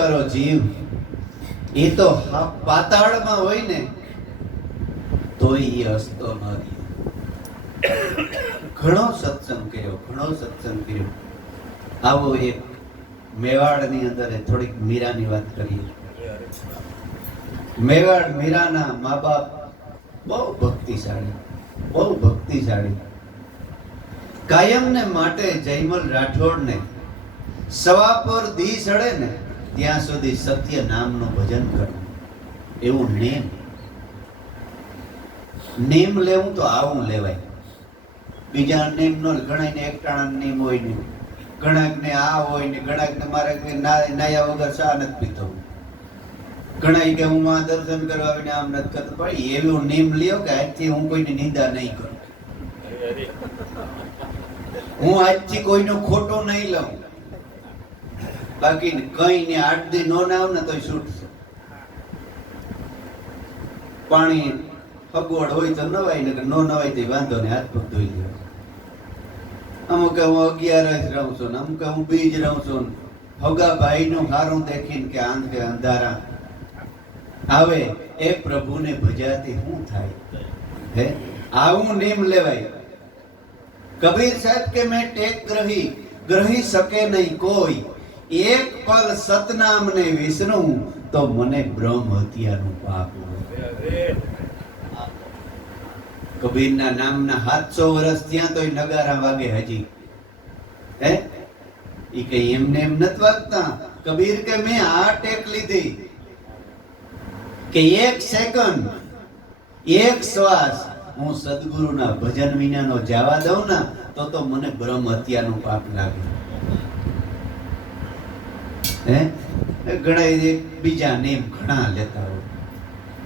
કરો જીવ એ તો પાતાળમાં હોય ને તોય એ હસતો ન રહ્યો. ઘણો સત્સંગ કર્યો. આવો એક મેવાડની અંદર થોડીક મીરાની વાત કરીએ. મેવાડ મીરાના મા બાપ બહુ ભક્તિશાળી. કાયમને માટે જયમલ રાઠોડને સવા પર દી સડે ને ત્યાં સુધી સત્ય નામનું ભજન કરવું, એવું નેમ લેવું તો આવું લેવાય. બીજા નેમ નો ઘણા એક ટાણા નેમ હોય ને, ઘણાક ને આ હોય ને, ઘણાક ને મારે નાયા વગર ચા નથી પીતો, ઘણા કે હું માં દર્શન કરવા આવીને આમ નથી કરતો. પણ એવું નેમ લ્યો કે આજથી હું કોઈની નિંદા નહીં કરું, હું આજથી કોઈનો ખોટો નહીં લઉં. બાકી કઈ ને 8 દી નો નાવ ને તોય છૂટશે. પાણી અગવડ હોય તો નવાય ને, નો નવાય તો વાંધો ને, હાથ પગ ધોઈ લેવા. અમુક હું 11 રહું છું ને, અમુક હું બીજ રહું છું. હગા ભાઈ નું હારું દેખીને કે આંધે અંધારા આવે એ પ્રભુને ભજાતી શું થાય હે, આવું નેમ લેવાય. કબીર સાહેબ કે મેં ટેક ગ્રહી શકે નહીં કોઈ, એક પલ સતનામ ને વિષ્ણુ તો મને બ્રહ્મ હત્યાનું પાપ. કબીરના નામના 700 વર્ષ ત્યાં તોય નગારા વાગે હજી. હે ઈ કઈ એમને એમ નથી વાગતા. કબીર કે મેં આ ટેક લીધી કે એક સેકન્ડ, એક શ્વાસ હું સદગુરુના ભજન વિનાનો જવા દઉં ને તો મને બ્રહ્મ હત્યાનું પાપ લાગે. હે ઘણા બીજા નેમ ઘણા લેતા હોય.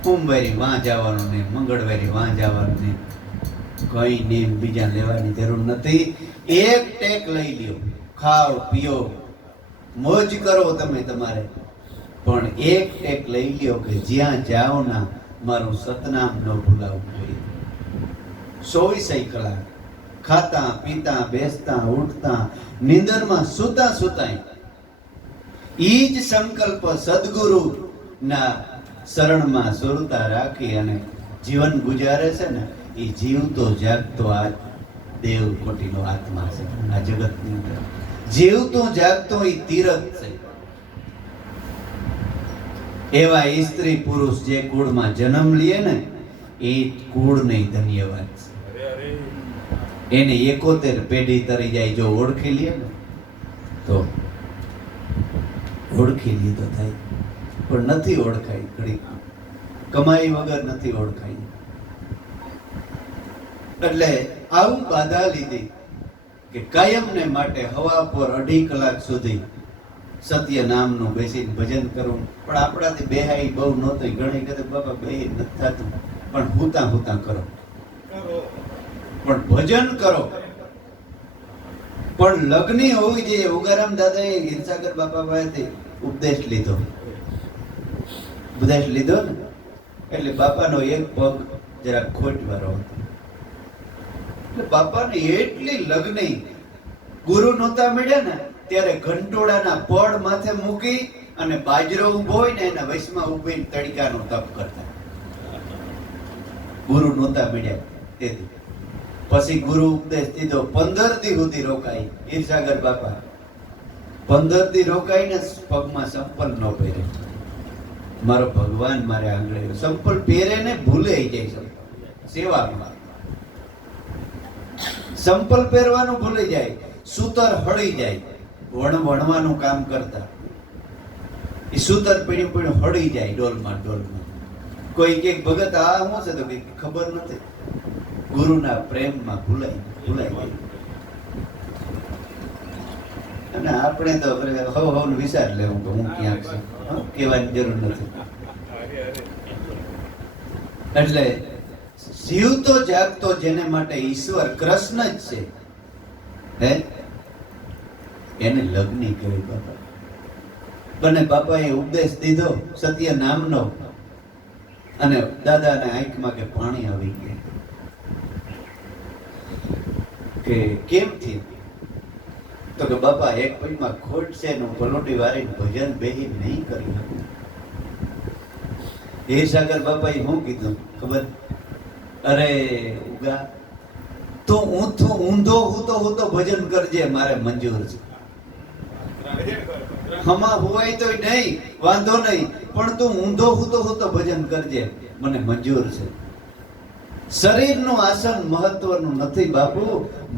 સોમવારે વાં જવાનું નેમ, મંગળવારે વાં જવાનું નેમ. કઈ નેમ બીજા લેવાની જરૂર નથી. એક ટેક લઈ લ્યો, ખાઓ પીઓ મોજ કરો તમે તમારે, પણ એક ટેક લઈ લ્યો કે જ્યાં જાઓ ના મારું સતનામ ન ભૂલાવું જોઈએ. 24 કલાક ખાતા પીતા બેસતા ઉઠતા નિંદરમાં સુતા ઈ જ સંકલ્પ સદગુરુ ના શરણમાં સુરતા રાખી અને જીવન ગુજારે છે ને, એ જીવતો જાગતો આ દેવ કોટીનો આત્મા છે. આ જગતની અંદર જીવતો જાગતો એ તીરથ છે. એવા સ્ત્રી પુરુષ જે કુળમાં જન્મ લે ને એ કુળને ધન્યવાદ છે. એને 71 પેઢી તરી જાય જો ઓળખી લે ને તો ઓળખી લીધો થાય. પણ નથી ઓળખાય, ઘડી કમાઈ વગર નથી ઓળખાય. એટલે આવું બાધા લીધી કે કાયમને માટે હવા પર 2.5 કલાક સુધી સત્ય નામનું બેસીને ભજન કરવું. પણ આપણાથી બેહાઈ બહુ નહોતું. ઘણી કદે બાપા બેહી નથી થતું, પણ હુતા કરો, પણ ભજન કરો. પણ લગ્ની હોવી જોઈએ. ઉગારામ દાદાએ હિરસાગર બાપા પાસેથી ઉપદેશ લીધો ને એટલે બાપાનો એક પગ જરા ખોટવાળો હતો. એટલે બાપાને એટલી લગ્ની ગુરુ નહોતા મળ્યા ને ત્યારે ઘંટોળાના પડ માથે મૂકી અને બાજરો ઉભો હોય ને એના વૈશમાં ઉભીને તડકાનો તપ કરતા. ગુરુ નહોતા મળ્યા તેથી પછી ગુરુ ઉપદેશ દીધો. 15 દી સુધી રોકાઈ હિરસાગર બાપા. 15 દી રોકાઈને પગમાં સંપલ ન પહેરે. મારો ભગવાન મારે આંગળે સંપલ પહેરે ને ભૂલે જાય. સેવામાં સંપલ પહેરવાનું ભૂલી જાય, સૂતર હળી જાય. વણવાનું કામ કરતા એ સૂતર પીડ્યું હળી જાય ડોલમાં. કોઈ કે ભગત આ શું છે તો કઈ ખબર નથી. ગુરુના પ્રેમમાં ભૂલાઈ જાય. અને આપણે તો હવ વિચાર લેવું કે હું ક્યાંક છું, કહેવાની જરૂર નથી. એટલે જીવતો જાગતો જેને માટે ઈશ્વર કૃષ્ણ જ છે, હે એને લગ્ની કહેવાય. બાપા બંને બાપાએ ઉપદેશ દીધો સત્ય નામનો, અને દાદાના આંખમાં કે પાણી આવી ગયા કે કેમ થયું. તો કે બાપા એક પૈમાં ખોટ છે ને પલોટી વાળીને ભજન બેહી નહીં કરી શકું. એ સાગર બાપાએ શું કીધું ખબર? અરે ઉગા તું ઊંધો હું તો ભજન કરજે, મારે મંજૂર છે. હમા હોય તો નહીં, વાંધો નહીં, પણ તું ઊંધો હું તો ભજન કરજે, મને મંજૂર છે. શરીરનું આસન મહત્વનું નથી બાપુ,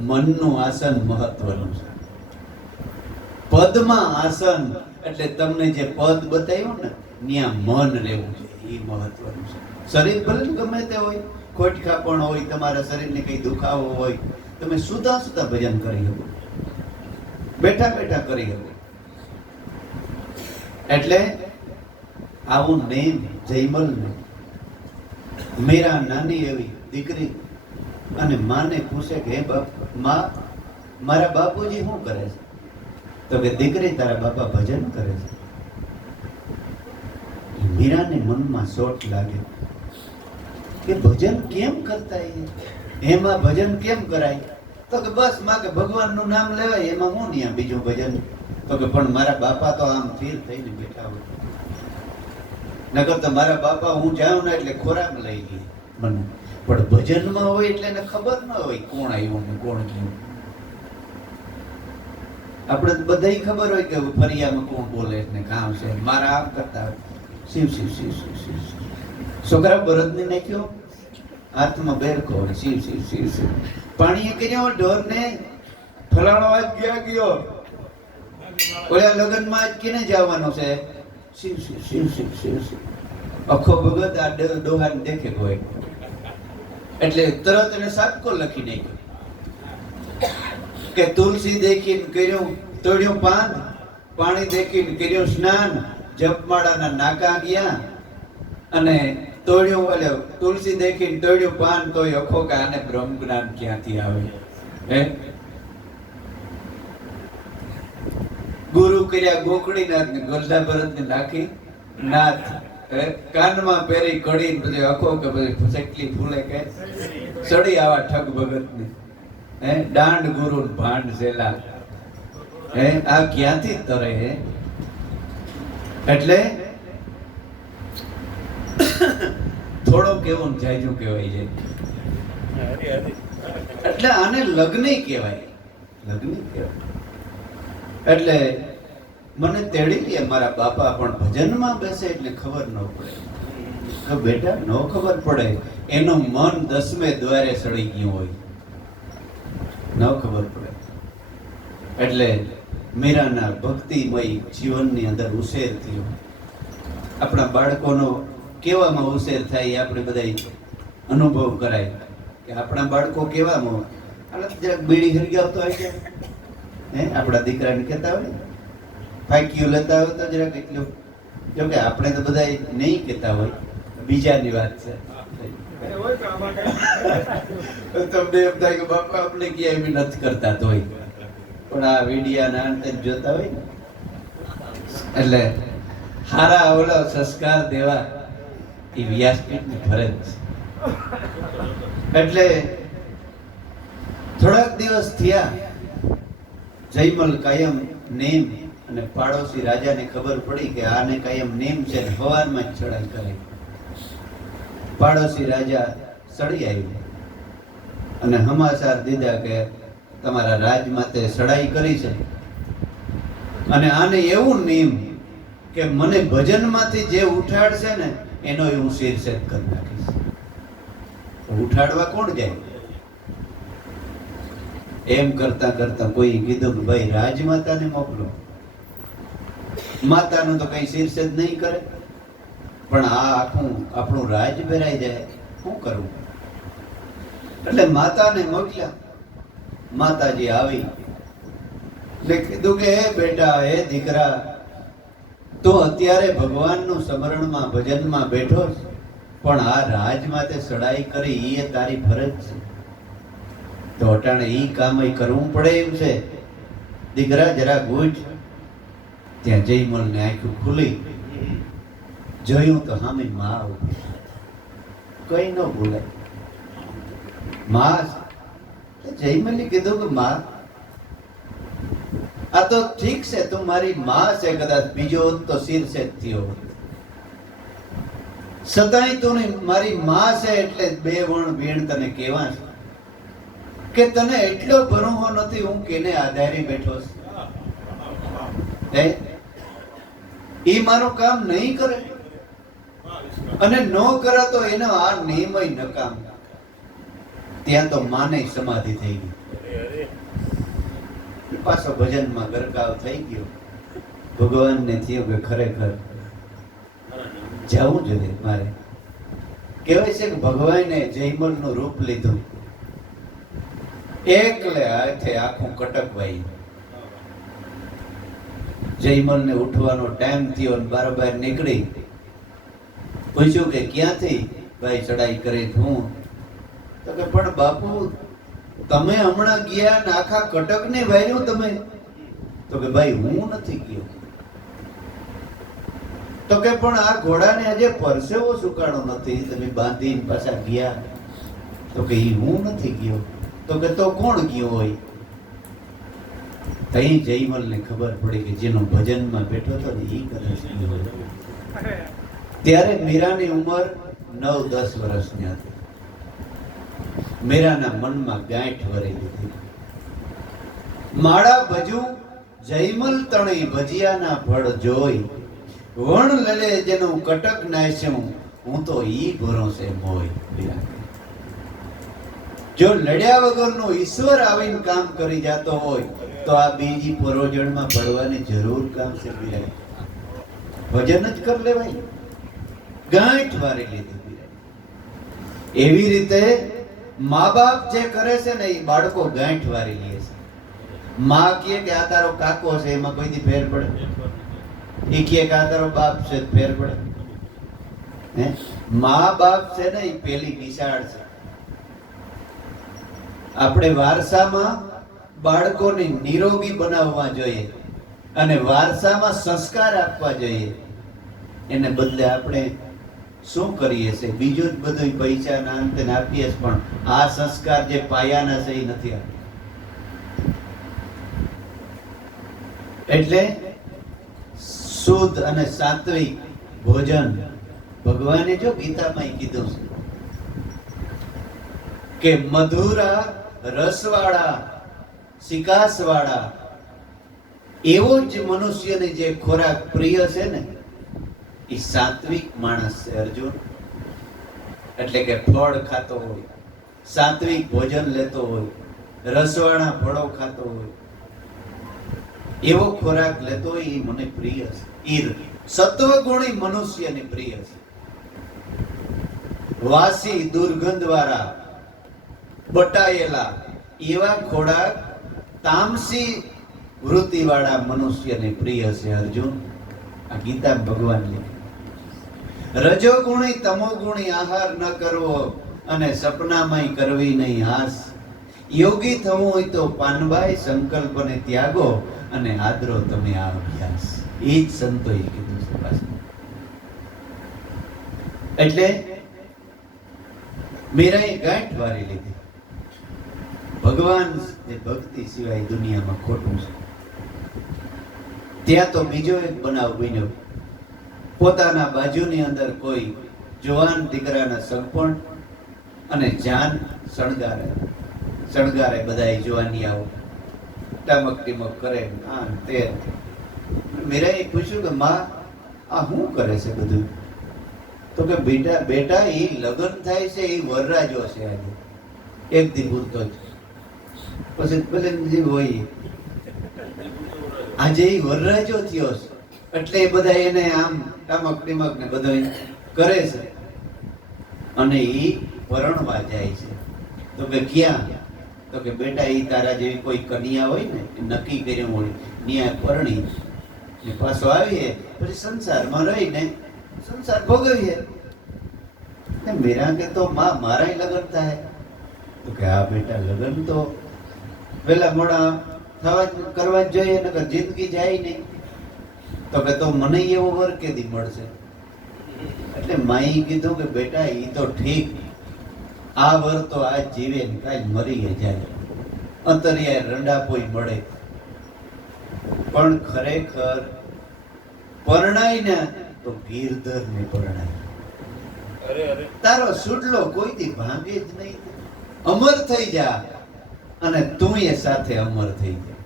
મનનું આસન મહત્વનું છે. પદમાં આસન એટલે તમને જે પદ બતાવ્યું ને ત્યાં મન રહેવું છે, એ મહત્વનું છે. શરીર ભલે ગમે તે હોય, ખોટખાપણ હોય, તમારા શરીરને કઈ દુખાવો હોય, તમે સુધા ભજન કરી શકો, બેઠા કરી શકો. એટલે આવું નેમ જયમલ ને મેરા નાની એવી દીકરી અને માને પૂછે કે હે બાપ, મારા બાપુજી શું કરે છે? તો કે દીકરી તારા બાપા ભજન કરે છે. મીરાને મનમાં સોટ લાગે કે ભજન કેમ કરતા, એમાં ભજન કેમ કરાય? તો કે બસ માં કે ભગવાનનું નામ લેવાય, એમાં હું નહીં બીજું ભજન. તો કે પણ મારા બાપા તો આમ સ્થિર થઈને બેઠા હોય, નકર તો મારા બાપા હું જાઉં ને એટલે ખોરાક લઈ લે મને, પણ ભજનમાં હોય એટલે એને ખબર ન હોય કોણ આવ્યું ને કોણ ગયું. આપણે બધાય ખબર હોય કે ફરિયામાં કોણ બોલે ને કામ છે, મારા આમ કરતા શિવ શિવ શિવ શિવ શિવ. છોકરા બળદને નાખ્યો, હાથમાં બેરકો શિવ શિવ શિવ શિવ. પાણીએ કર્યો ઢોરને, ફલાણો આજ ગયો, ઓલા લગ્નમાં આજ કેને જવાનો છે? શિવ શિવ શિવ શિવ શિવ શિવ. આખો ભગત આ ડોહાને દેખે કોઈ એટલે તરત એને સાબકો લખી નાખ્યો કે તુલસી દેખીને કર્યું તોડ્યું પાન, પાણી દેખીને કર્યું સ્નાન, જપમાળાના નાકા ગયા અને તોડ્યું એટલે તુલસી દેખીને તોડ્યું પાન, તોય અખો કે આને બ્રહ્મ જ્ઞાન ક્યાંથી આવે? હે ગુરુ કર્યા ગોકળી નાથ ને ગોલડા ભરત ને નાખી નાથ, કાનમાં પહેરી કડી પછી અખો કે પછી ચકલી ફૂલે કે સડી આવા ઠગ ભગત ને. હે દાંડ ગુરુ ભાંડ સેલા, હે આ ક્યાંથી તરે? હે એટલે થોડો કેવો જાયજો કહેવાય છે. એટલે આને લગ્ન કહેવાય, લગ્ન કહેવાય. એટલે મને તેડી લે મારા બાપા, પણ ભજનમાં બેસે એટલે ખબર ન પડે. બેટા ન ખબર પડે, એનું મન 10મે દ્વારે સડી ગયું હોય, ન ખબર પડે. એટલે મીરાના ભક્તિમય જીવનની અંદર ઉછેર થયો. આપણા બાળકોનો કેવામાં ઉછેર થાય આપણે બધા અનુભવ કરાય કે આપણા બાળકો કેવામાં. જરાક બીડી હરગાવતો હોય છે, હે આપણા દીકરાને કહેતા હોય ફાંક્યું લેતા હોય તો જરાક એટલું, જો કે આપણે તો બધા નહીં કહેતા હોય, બીજાની વાત છે. તમને એમ થાય કે બાપા આપણે ક્યાંય બી નથી કરતા તોય, પણ આ વિડિયાના અંતે જોતા હોય ને એટલે હારા ઓલો સંસ્કાર દેવા એ વ્યાસપીઠની ફરજ છે. એટલે થોડાક દિવસ થયા, જયમલ કાયમ નેમ અને પાડોશી રાજાને ખબર પડી કે આને કાયમ નેમ છે, હવારમાં જ ચડાઈ કરે. પાડોશી રાજા સડી આવ્યું અને સમાચાર દીધા કે તમારા રાજમાતે સડાઈ કરી છે અને આને એવું નેમ કે મને ભજનમાંથી જે ઉઠાડશે ને એનો હું શિરછેદ કરી નાખીશ. ઉઠાડવા કોણ જાય? એમ કરતા કરતા કોઈ કીધું કે ભાઈ રાજમાતાને મોકલો. માતાનું તો કઈ શિરછેદ નહીં કરે, પણ આ આખું આપણું રાજ ભરાઈ જાય, શું કરવું? એટલે માતાને મોકલ્યા. માતાજી આવી એટલે કીધું કે હે બેટા, હે દીકરા, તો અત્યારે ભગવાનનું સ્મરણમાં ભજનમાં બેઠો છે, પણ આ રાજમાતે સડાઈ કરી એ તારી ફરજ છે, તો અટાણે ઈ કામ કરવું પડે એમ છે. દીકરા જરા ગોઠ. ત્યાં જયમલ ને આંખું ખુલી, જોયું તો સામે માં ઉભી. કઈ ન ભૂલાય, માં. જયમલે કીધું કે માં આ તો ઠીક છે, તું મારી માં છે, કદાચ બીજો હોત તો શીરસે જ થયો હોત. છતાંય તું મારી માં છે એટલે બે વણ વીણ તને કેવા છે કે તને એટલો ભરોહો નથી હું કેને આધારે બેઠો છું. એ મારું કામ નહીં કરે અને ન કરે તો એનો આ નિયમય નકામ. ત્યાં તો માને સમાધિ થઈ ગઈ, પાછો ભજનમાં ગરકાવ થઈ ગયો. ભગવાનને થયું કે ખરેખર જવું જોઈએ મારે. કહેવાય છે કે ભગવાને જયમલ નું રૂપ લીધું, એકલે હાથે આખું કટકવાઈ. જયમલ ને ઉઠવાનો ટાઈમ થયો અને બારોબાર નીકળી. પૂછ્યું કે ક્યાંથી? ભાઈ ચડાઈ કરી. હું તો કે પણ બાપુ તમે હમણાં ગયા ને આખા કટક ને વાર્યું તમે. તો કે ભાઈ હું નથી ગયો. તો કે પણ આ ઘોડાને આજે પરસેવો સુકાણો નથી, તમે બાંધીને પાછા ગયા. તો કે હું નથી ગયો. તો કે તો કોણ ગયો હોય? તઈ જયમલ ને ખબર પડી કે જેનો ભજનમાં બેઠો હતો ને એ કદાચ ગયો હોય. ત્યારે મીરાની ઉંમર 9-10 વર્ષની હતી. મીરાના મનમાં ગાંઠ વળી લીધી. માળા ભજુ જયમલ તણી ભજીયાના ફળ જોઈ, વણ લલે જેનું કટક નાસ્યું, હું તો ઈ ભરોસે મોય. જો લડ્યા વગરનો ઈશ્વર આવીને કામ કરી જાતો હોય તો આ બીજી પરોજણમાં પડવાની જરૂર કામ છે. ભજન જ કર લેવાય. ગાંઠ વારી લીધી. એવી રીતે મા બાપ જે કરે છે ને એ બાળકો ગાંઠ વારી લે છે. માં કહે કે આ તારો કાકો છે, એમાં કોઈ દી ફેર પડે? એ કહે કે આ તારો બાપ છે, ફેર પડે? મા બાપ છે ને એ પેલી નિશાળ છે. આપણે વારસામાં બાળકોને નિરોગી બનાવવા જોઈએ અને વારસામાં સંસ્કાર આપવા જોઈએ. એને બદલે આપણે શું કરીએ છે? બીજું જ બધું પૈસા ના અંતે આપીએ, પણ આ સંસ્કાર જે પાયાના છે એ નથી આપતા. એટલે શુદ્ધ અને સાત્વિક ભોજન ભગવાને જો ગીતામાં કીધું છે કે મધુરા રસવાળા સિકાસવાળા એવો જ મનુષ્યને જે ખોરાક પ્રિય છે ને એ સાત્વિક માણસ છે. અર્જુન એટલે કે ફળ ખાતો હોય, સાત્વિક ભોજન લેતો હોય, રસવાળા ફળો ખાતો હોય, એવો ખોરાક લેતો હોય એ મને પ્રિય છે. એ સત્વગુણી મનુષ્યને પ્રિય છે. વાસી દુર્ગંધ વાળા બટાયેલા એવા ખોરાક તામસી વૃત્તિ વાળા મનુષ્યને પ્રિય છે. અર્જુન આ ગીતા ભગવાન લે. રજોગુણી તમોગુણી આહાર ન કરવો અને સપનામાં કરવી નહીં હાસ. યોગી થવું હોય તો પાનભાઈ સંકલ્પને ત્યાગો અને આદરો તમે આ અભ્યાસ. એ જ સંતોએ કીધું છે પાછું. એટલે મીરાએ ગાંઠ વારી લીધી. ભગવાન જે ભક્તિ સિવાય દુનિયામાં ખોટું છે. ત્યાં તો બીજો એક બનાવ બન્યો. પોતાના બાજુની અંદર કોઈ જવાન દીકરાના સંપણ અને જાન શણગારે બધાય જોવાની આવો ટામક ટીમક કરે આ તે. મીરાએ પૂછ્યું કે માં આ શું કરે છે બધું? તો કે બેટા એ લગ્ન થાય છે એ વરરાજો છે. આજે એક દી પૂરતો જ, પછી ભલે જે હોય આજે એ વરરાજો થયો છે એટલે એ બધા એને આમ ટામક ટીમક ને બધો કરે છે અને એ પરણવા જાય છે. તો કે ક્યાં? તો કે બેટા એ તારા જેવી કોઈ કન્યા હોય ને નક્કી કર્યું હોય ન્યા પરણી ને પાછો આવીએ પછી સંસારમાં રહીને સંસાર ભોગવીએ. મીરા કે તો માં મારાય લગ્ન થાય? તો કે હા બેટા લગ્ન તો પેલા મોડા કરવા જ જોઈએ, નકર જિંદગી જાય નહીં. તો કે તો મને એવો વર કેદી મળશે? એટલે માએ કીધું કે બેટા એ તો ઠીક, આ વર તો આજ જીવે ને કાલ મરી જાય. અંતરિયાય રંડાપોય મળે પણ ખરેખર પરણાય ને તો ગિરધર ને પરણાય. તારો સુડલો કોઈથી ભાંગે જ નહીં. અમર થઈ જા અને તું એ સાથે અમર થઈ જા.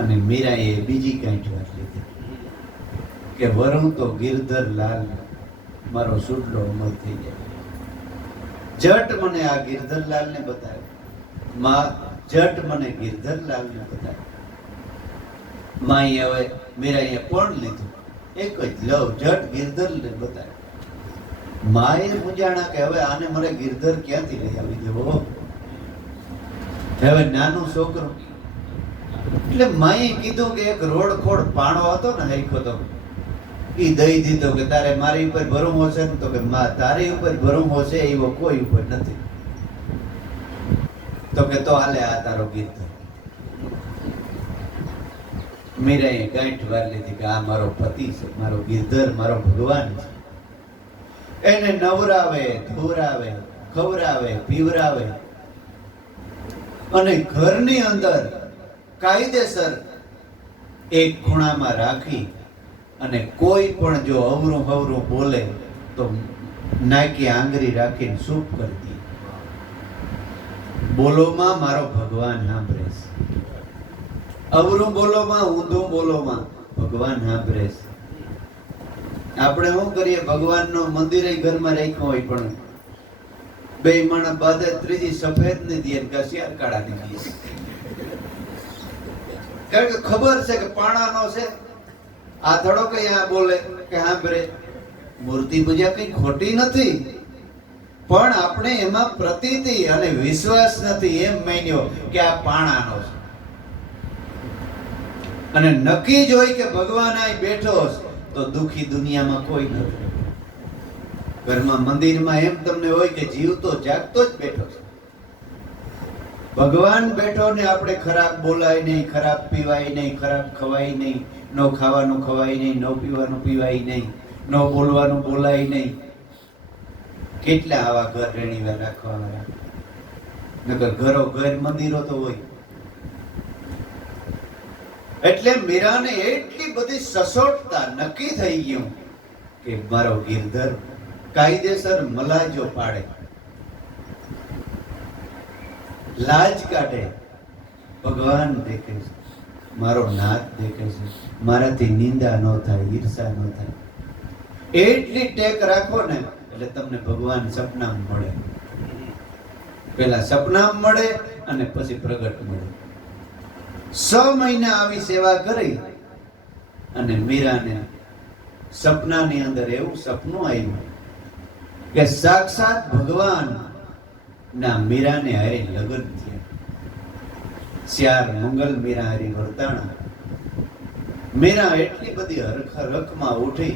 અને મીરાએ બીજી કઈ વાત લીધી કે વરું તો ગિરધર લાલ મારો સુડલો અમર થઈ જાય. જટ મને આ ગિરધર લાલ ને બતાવ્યો. માં જટ મને ગિરધર લાલ ને બતાવ્યો. માં હવે મીરાએ પણ લીધું એક જ લવ જટ ગિરધર ને બતાવ્યો. માએ મૂંઝાણા કે હવે આને મારે ગિરધર ક્યાંથી લઈ આવી દેવો. હવે નાનું છોકરું એટલે માએ કીધું કે એક રોડખોડ પાણો હતો ને હરીખો તો ઈ દઈ દીધો કે તારે મારી ઉપર ભરોસો છે ને તો કે માં તારી ઉપર ભરોસો છે એવો કોઈ ઉપર નથી. તો કે તો હાલે આ તારો ગિરધર. મીરાએ ગાંઠ વાર લીધી કે આ મારો પતિ છે, મારો ગિરધર, મારો ભગવાન છે. એને નવરાવે, ધોરાવે, ખવરાવે, પીવરાવે અને ઘરની અંદર કાયદેસર એક ખૂણામાં રાખી અને કોઈ પણ જો અવરું હવરું બોલે તો નાકી આંગળી રાખીને સૂપ કરી દે. બોલોમાં મારો ભગવાન સાંભળે છે. અવરું બોલોમાં, ઊંધું બોલોમાં ભગવાન સાંભળે છે. આપણે શું કરીએ, ભગવાનનો મંદિરે ઘરમાં રાખ્યો હોય પણ બે માણસ બાદે ત્રીજી સફેદ ની દે ને કશિયાર કાળા ની દે. કારણ કે ખબર છે કે પાણાનો છે. આ થોડો કે આ બોલે કે સાંભળે. મૂર્તિ પૂજા કઈ ખોટી નથી પણ આપણે એમાં પ્રતીતિ અને વિશ્વાસ નથી એમ માન્યો કે આ પાણાનો છે. અને નક્કી જ હોય કે ભગવાન અહીં બેઠો છે તો દુખી દુનિયામાં કોઈ નથી. ઘરમાં મંદિરમાં એમ તમને હોય કે જીવતો જાગતો જ બેઠો છે. ભગવાન બેઠો ને આપણે ખરાબ બોલાય નહીં, ખરાબ પીવાય નહીં, ખરાબ ખવાય નહીં, ન ખાવાનું ખવાય નહીં, ન પીવાનું પીવાય નહીં, ન બોલવાનું બોલાય નહીં. કેટલા આવા ઘર રેણીવા રાખવાના. નકર ઘરો ઘર મંદિરો તો હોય. એટલે મીરાને એટલી બધી સસોટતા નક્કી થઈ ગયું કે મારો ગિરધર કાયદેસર મલાજો પાડે, લાજ કાઢે. ભગવાન દેખે છે, મારો નાથ દેખે છે, મારાથી નિંદા ન થાય, ઈર્ષા ન થાય. એટલી ટેક રાખો ને એટલે તમને ભગવાન સપનામાં મળે. પેલા સપનામાં મળે અને પછી પ્રગટ મળે. 6 મહિના આવી સેવા કરી અને મીરાને સપનાની અંદર એવું સપનું આવ્યું કે સાક્ષાત ભગવાન ના મીરાને હારે લગ્ન થયા. શ્યાર મંગલ મીરા હારી વર્તાણા. મીરા એટલી બધી હરખમાં ઉઠી.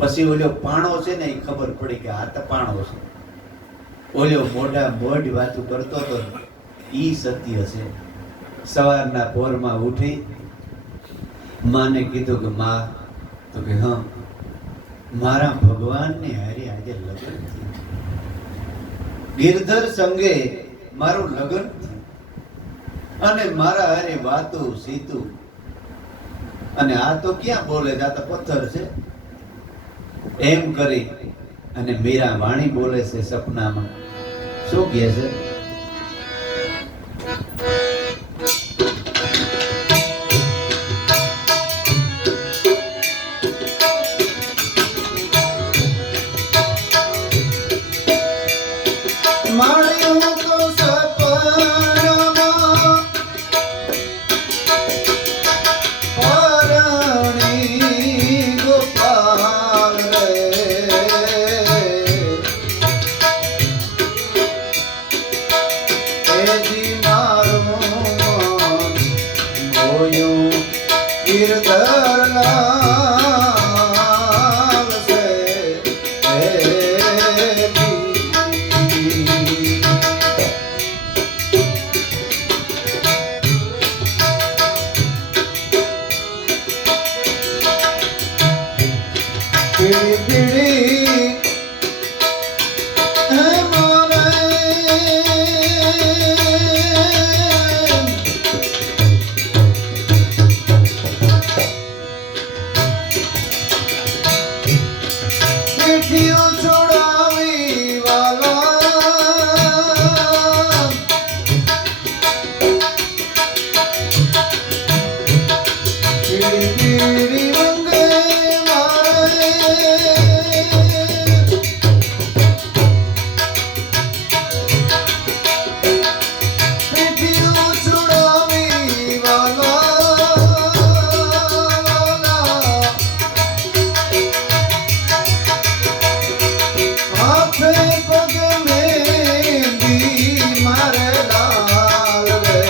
પછી ઓલો પાણો છે ને એ ખબર પડી કે આ તો પાણો છે. ઓલો મોઢ વાતું કરતો હતો ઈ સત્ય છે. સવારના પોરમાં ઉઠી માને કીધું કે માં, તો કે હા મારા ભગવાનને હારે આજે લગ્ન થયું. ગિરધર સંગે મારું લગ્ન થયું અને મારા હારે વાતું સીતું. અને આ તો ક્યાં બોલે છે, આ તો પથ્થર છે. એમ કરી અને મીરા વાણી બોલે છે સપનામાં. શું કહે છે? પીઠિયું છોડાવી વાલા પીડી પીડી મંગે મારે પીઠિયું છોડાવી હાથે પગ મેંદી મારે લાલ રે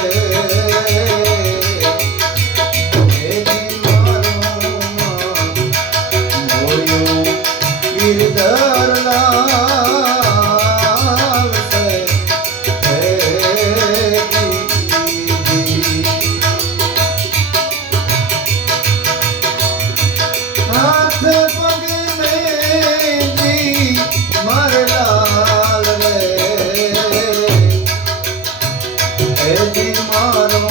એજી મારું મોયું ગિરધર લાલ સે હાથ પગ મેંદી મારે લાલ રે એજી મારું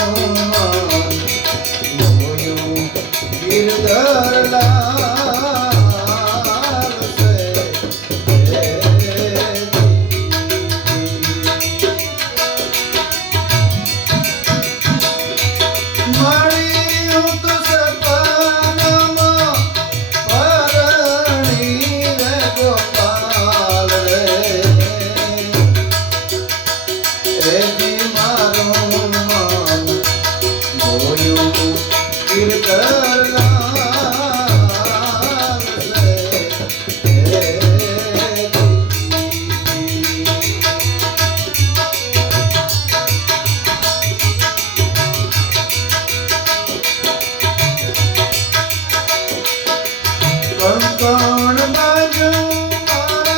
મોયું ગિરધર લાલ સે મળ્યું તો સપનામાં પરણી રે ગોપાલ રે એજી મારું મોયું ગિરધર લાલ સે કંકણ બાજુ મારે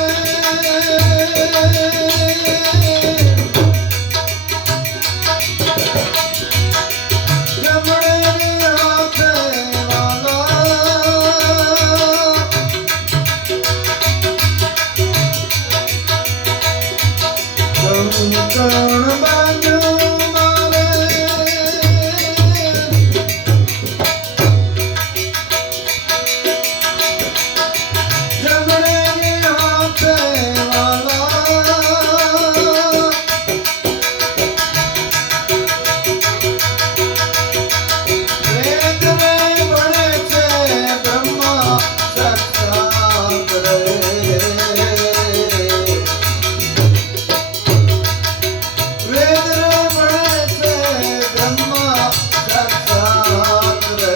જમણે હાથે વાલા કંકણ બાજુ મારે જમણે હાથે વાલા વેદ રે ભણે છે બ્રહ્મા સાક્ષાત રે વેદ રે ભણે છે બ્રહ્મા સાક્ષાત રે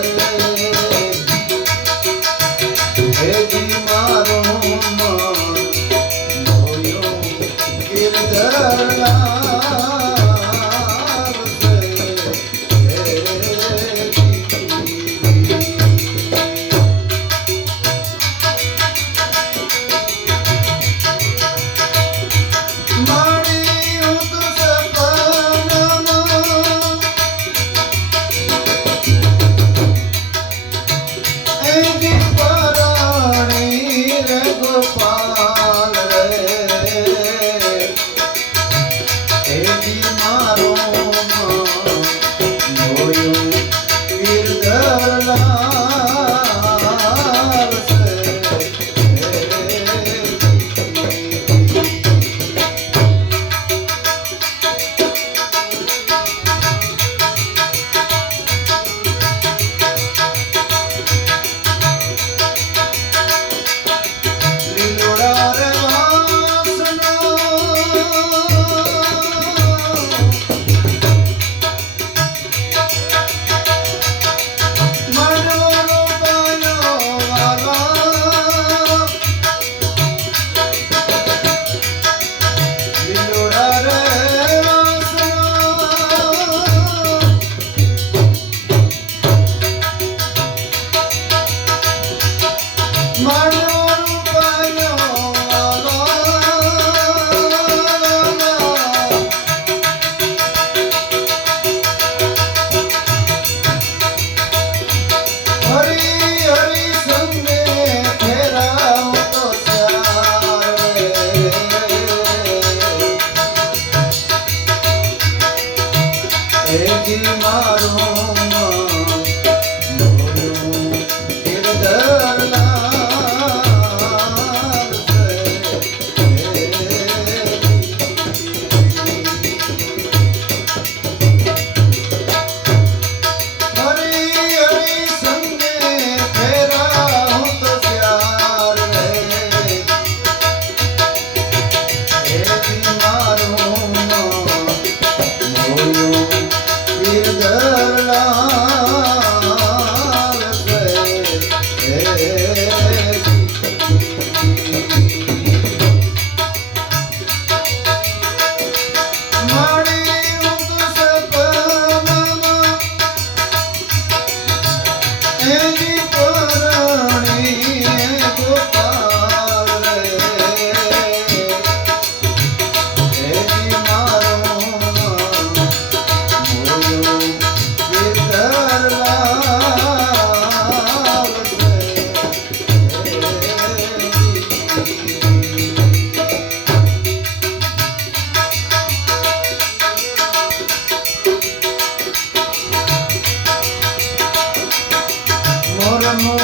એજી મારું મોયું ગિરધર લાલ સે મળ્યું તો સપનામાં એજી પરણી રે ગોપાલ રે એજી મારું મોયું ગિરધર લાલ સે લીલોડા રે વાસના માંડવો પાયો વાલા લીલોડા રે વાસના માંડવો પાયો વાલા હરી હરી સંગે ફેરાવ તો ચાર રે એજી મારું મોયું ગિરધર લાલ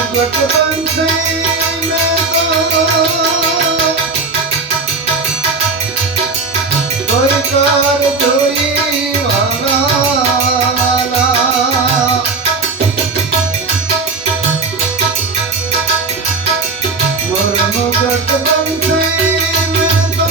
મુગટ બંસી મેં તો કોઈ કાર જોઈ વાલા મોર મુગટ બંસી મેં તો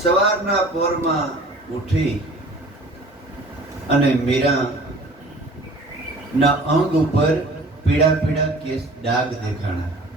સવારના પોરમાં ઉઠી અને મીરા ના અંગ ઉપર પીળા પીળા કેસ ડાઘ દેખાણા.